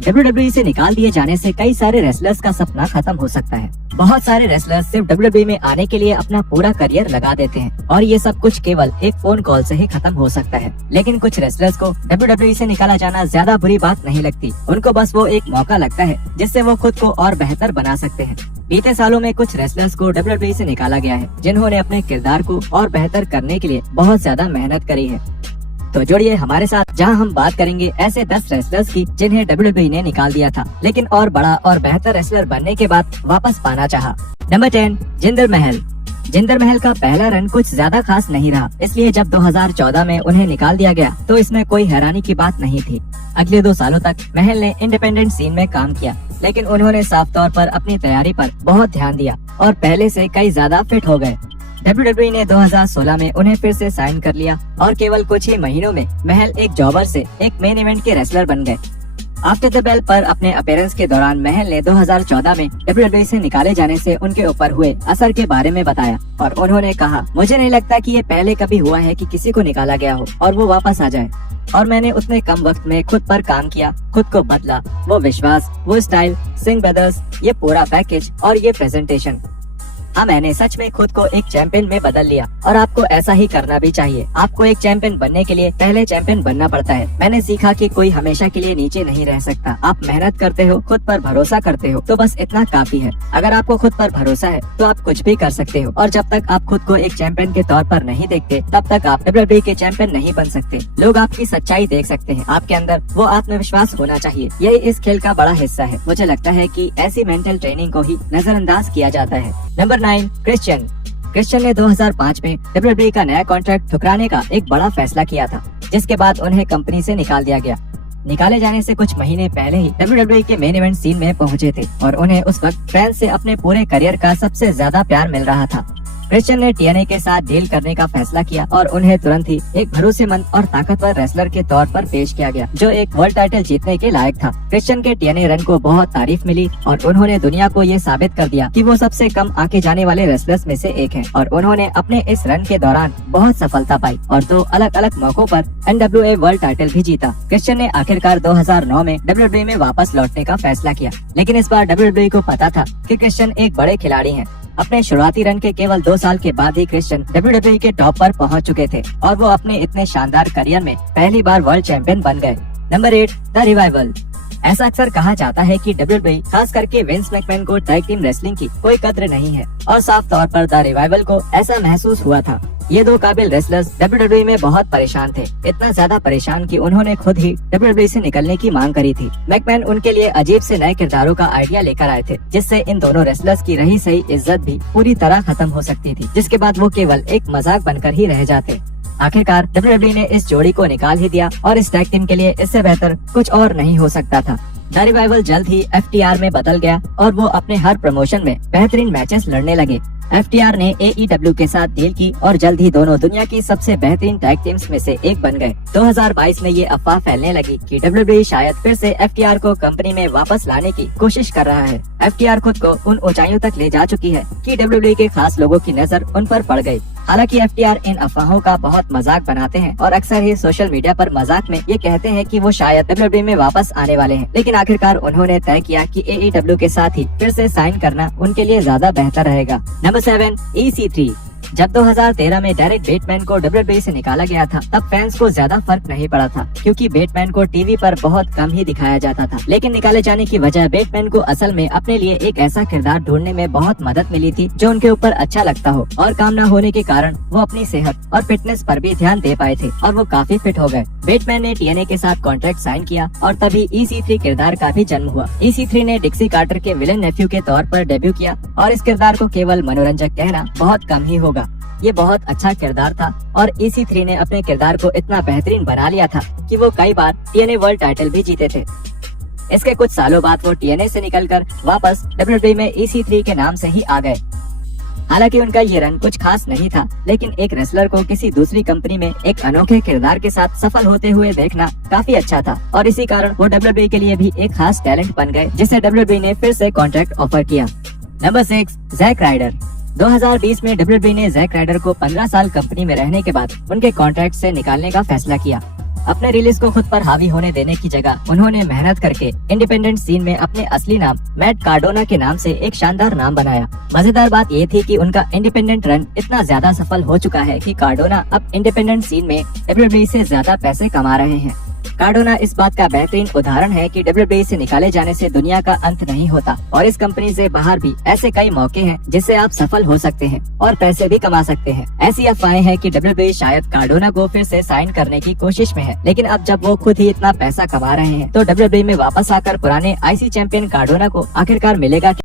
WWE से निकाल दिए जाने से कई सारे रेसलर्स का सपना खत्म हो सकता है। बहुत सारे रेसलर्स सिर्फ WWE में आने के लिए अपना पूरा करियर लगा देते हैं और ये सब कुछ केवल एक फोन कॉल से ही खत्म हो सकता है। लेकिन कुछ रेसलर्स को WWE से निकाला जाना ज्यादा बुरी बात नहीं लगती। उनको बस वो एक मौका लगता है जिससे वो खुद को और बेहतर बना सकते हैं। बीते सालों में कुछ रेसलर्स को WWE से निकाला गया है जिन्होंने अपने किरदार को और बेहतर करने के लिए बहुत ज्यादा मेहनत करी है। तो जुड़िए हमारे साथ जहां हम बात करेंगे ऐसे 10 रेसलर्स की जिन्हें WWE ने निकाल दिया था लेकिन और बड़ा और बेहतर रेसलर बनने के बाद वापस पाना चाहा। नंबर 10, जिंदर महल। जिंदर महल का पहला रन कुछ ज्यादा खास नहीं रहा, इसलिए जब 2014 में उन्हें निकाल दिया गया तो इसमें कोई हैरानी की बात नहीं थी। अगले 2 सालों तक महल ने इंडिपेंडेंट सीन में काम किया, लेकिन उन्होंने साफ तौर पर अपनी तैयारी पर बहुत ध्यान दिया और पहले से कई ज्यादा फिट हो गए। WWE ने 2016 में उन्हें फिर से साइन कर लिया और केवल कुछ ही महीनों में महल एक जॉबर से एक मेन इवेंट के रेसलर बन गए। आफ्टर द बेल पर अपने अपीयरेंस के दौरान महल ने 2014 में WWE से निकाले जाने से उनके ऊपर हुए असर के बारे में बताया और उन्होंने कहा, मुझे नहीं लगता कि ये पहले कभी हुआ है कि किसी को निकाला गया हो और वो वापस आ जाए। और मैंने उतने कम वक्त में खुद पर काम किया, खुद को बदला, वो विश्वास, वो स्टाइल, सिंह ब्रदर्स, ये पूरा पैकेज और ये प्रेजेंटेशन। हाँ, मैंने सच में खुद को एक चैंपियन में बदल लिया और आपको ऐसा ही करना भी चाहिए। आपको एक चैंपियन बनने के लिए पहले चैंपियन बनना पड़ता है। मैंने सीखा कि कोई हमेशा के लिए नीचे नहीं रह सकता। आप मेहनत करते हो, खुद पर भरोसा करते हो तो बस इतना काफी है। अगर आपको खुद पर भरोसा है तो आप कुछ भी कर सकते हो और जब तक आप खुद को एक चैंपियन के तौर पर नहीं देखते तब तक आप WWE के चैंपियन नहीं बन सकते। लोग आपकी सच्चाई देख सकते हैं, आपके अंदर वो आत्मविश्वास होना चाहिए। यही इस खेल का बड़ा हिस्सा है। मुझे लगता है कि ऐसी मेंटल ट्रेनिंग को ही नजरअंदाज किया जाता है। नंबर 9, क्रिश्चियन ने 2005 में WWE का नया कॉन्ट्रैक्ट ठुकराने का एक बड़ा फैसला किया था, जिसके बाद उन्हें कंपनी से निकाल दिया गया। निकाले जाने से कुछ महीने पहले ही WWE के मेन इवेंट सीन में पहुंचे थे और उन्हें उस वक्त फैंस से अपने पूरे करियर का सबसे ज्यादा प्यार मिल रहा था। क्रिश्चियन ने TNA के साथ डील करने का फैसला किया और उन्हें तुरंत ही एक भरोसेमंद और ताकतवर रेसलर के तौर पर पेश किया गया जो एक वर्ल्ड टाइटल जीतने के लायक था। क्रिश्चियन के TNA रन को बहुत तारीफ मिली और उन्होंने दुनिया को ये साबित कर दिया कि वो सबसे कम आके जाने वाले रेसलर्स में से एक हैं और उन्होंने अपने इस रन के दौरान बहुत सफलता पाई और 2 अलग अलग मौकों पर NWA वर्ल्ड टाइटल भी जीता। क्रिश्चियन ने आखिरकार 2009 में WWE में वापस लौटने का फैसला किया, लेकिन इस बार WWE को पता था कि क्रिश्चियन एक बड़े खिलाड़ी हैं। अपने शुरुआती रन के केवल 2 साल के बाद ही क्रिश्चियन WWE के टॉप पर पहुंच चुके थे और वो अपने इतने शानदार करियर में पहली बार वर्ल्ड चैंपियन बन गए। Number 8, the revival. ऐसा अक्सर कहा जाता है कि WWE, खास करके विंस मैकमैन को टैग टीम रेसलिंग की कोई कद्र नहीं है और साफ तौर पर द रिवाइवल को ऐसा महसूस हुआ था। ये 2 काबिल रेसलर्स WWE में बहुत परेशान थे, इतना ज्यादा परेशान कि उन्होंने खुद ही WWE से निकलने की मांग करी थी। मैकमैन उनके लिए अजीब से नए किरदारों का आइडिया लेकर आए थे, जिससे इन दोनों रेसलर्स की रही सही इज्जत भी पूरी तरह खत्म हो सकती थी, जिसके बाद वो केवल एक मजाक बनकर ही रह जाते। आखिरकार WWE ने इस जोड़ी को निकाल ही दिया और इस टैग टीम के लिए इससे बेहतर कुछ और नहीं हो सकता था। द रिवाइवल जल्द ही FTR में बदल गया और वो अपने हर प्रमोशन में बेहतरीन मैचेस लड़ने लगे। FTR ने AEW के साथ डील की और जल्द ही दोनों दुनिया की सबसे बेहतरीन टैग टीम्स में से एक बन गए। 2022 में ये अफवाह फैलने लगी कि WWE शायद फिर से FTR को कंपनी में वापस लाने की कोशिश कर रहा है। FTR खुद को उन ऊंचाइयों तक ले जा चुकी है कि WWE के खास लोगों की नजर उन पर पड़ गई। हालांकि FTR इन अफवाहों का बहुत मजाक बनाते हैं और अक्सर ही सोशल मीडिया पर मजाक में ये कहते हैं कि वो शायद WWE में वापस आने वाले हैं, लेकिन आखिरकार उन्होंने तय किया कि AEW के साथ ही फिर से साइन करना उनके लिए ज्यादा बेहतर रहेगा। Number 7, EC3। जब 2013 में डेरेक बेटमैन को WWE से निकाला गया था तब फैंस को ज्यादा फर्क नहीं पड़ा था क्योंकि बेटमैन को टीवी पर बहुत कम ही दिखाया जाता था। लेकिन निकाले जाने की वजह बेटमैन को असल में अपने लिए एक ऐसा किरदार ढूंढने में बहुत मदद मिली थी जो उनके ऊपर अच्छा लगता हो और काम न होने के कारण वो अपनी सेहत और फिटनेस पर भी ध्यान दे पाए थे और वो काफी फिट हो गए। बेटमैन ने TNA के साथ कॉन्ट्रैक्ट साइन किया और तभी EC3 किरदार का भी जन्म हुआ। EC3 ने डिक्सी कार्टर के विलेन नेफ्यू के तौर पर डेब्यू किया और इस किरदार को केवल मनोरंजक कहना बहुत कम ही होगा। ये बहुत अच्छा किरदार था और EC3 ने अपने किरदार को इतना बेहतरीन बना लिया था कि वो कई बार TNA वर्ल्ड टाइटल भी जीते थे। इसके कुछ सालों बाद वो TNA से निकलकर वापस WWE में EC3 के नाम से ही आ गए। हालांकि उनका ये रन कुछ खास नहीं था, लेकिन एक रेसलर को किसी दूसरी कंपनी में एक अनोखे किरदार के साथ सफल होते हुए देखना काफी अच्छा था और इसी कारण वो WWE के लिए भी एक खास टैलेंट बन गए, जिसे WWE ने फिर से कॉन्ट्रैक्ट ऑफर किया। Number 6, Jack Ryder. 2020 में WWE ने जैक राइडर को 15 साल कंपनी में रहने के बाद उनके कॉन्ट्रैक्ट से निकालने का फैसला किया। अपने रिलीज को खुद पर हावी होने देने की जगह उन्होंने मेहनत करके इंडिपेंडेंट सीन में अपने असली नाम मैट कार्डोना के नाम से एक शानदार नाम बनाया। मजेदार बात ये थी कि उनका इंडिपेंडेंट रन इतना ज्यादा सफल हो चुका है कि कार्डोना अब इंडिपेंडेंट सीन में WWE से ज्यादा पैसे कमा रहे हैं। कार्डोना इस बात का बेहतरीन उदाहरण है कि WWE से निकाले जाने से दुनिया का अंत नहीं होता और इस कंपनी से बाहर भी ऐसे कई मौके हैं जिससे आप सफल हो सकते हैं और पैसे भी कमा सकते हैं। ऐसी अफवाहें हैं कि WWE शायद कार्डोना को फिर से साइन करने की कोशिश में है, लेकिन अब जब वो खुद ही इतना पैसा कमा रहे हैं तो WWE में वापस आकर पुराने IC चैंपियन कार्डोना को आखिरकार मिलेगा।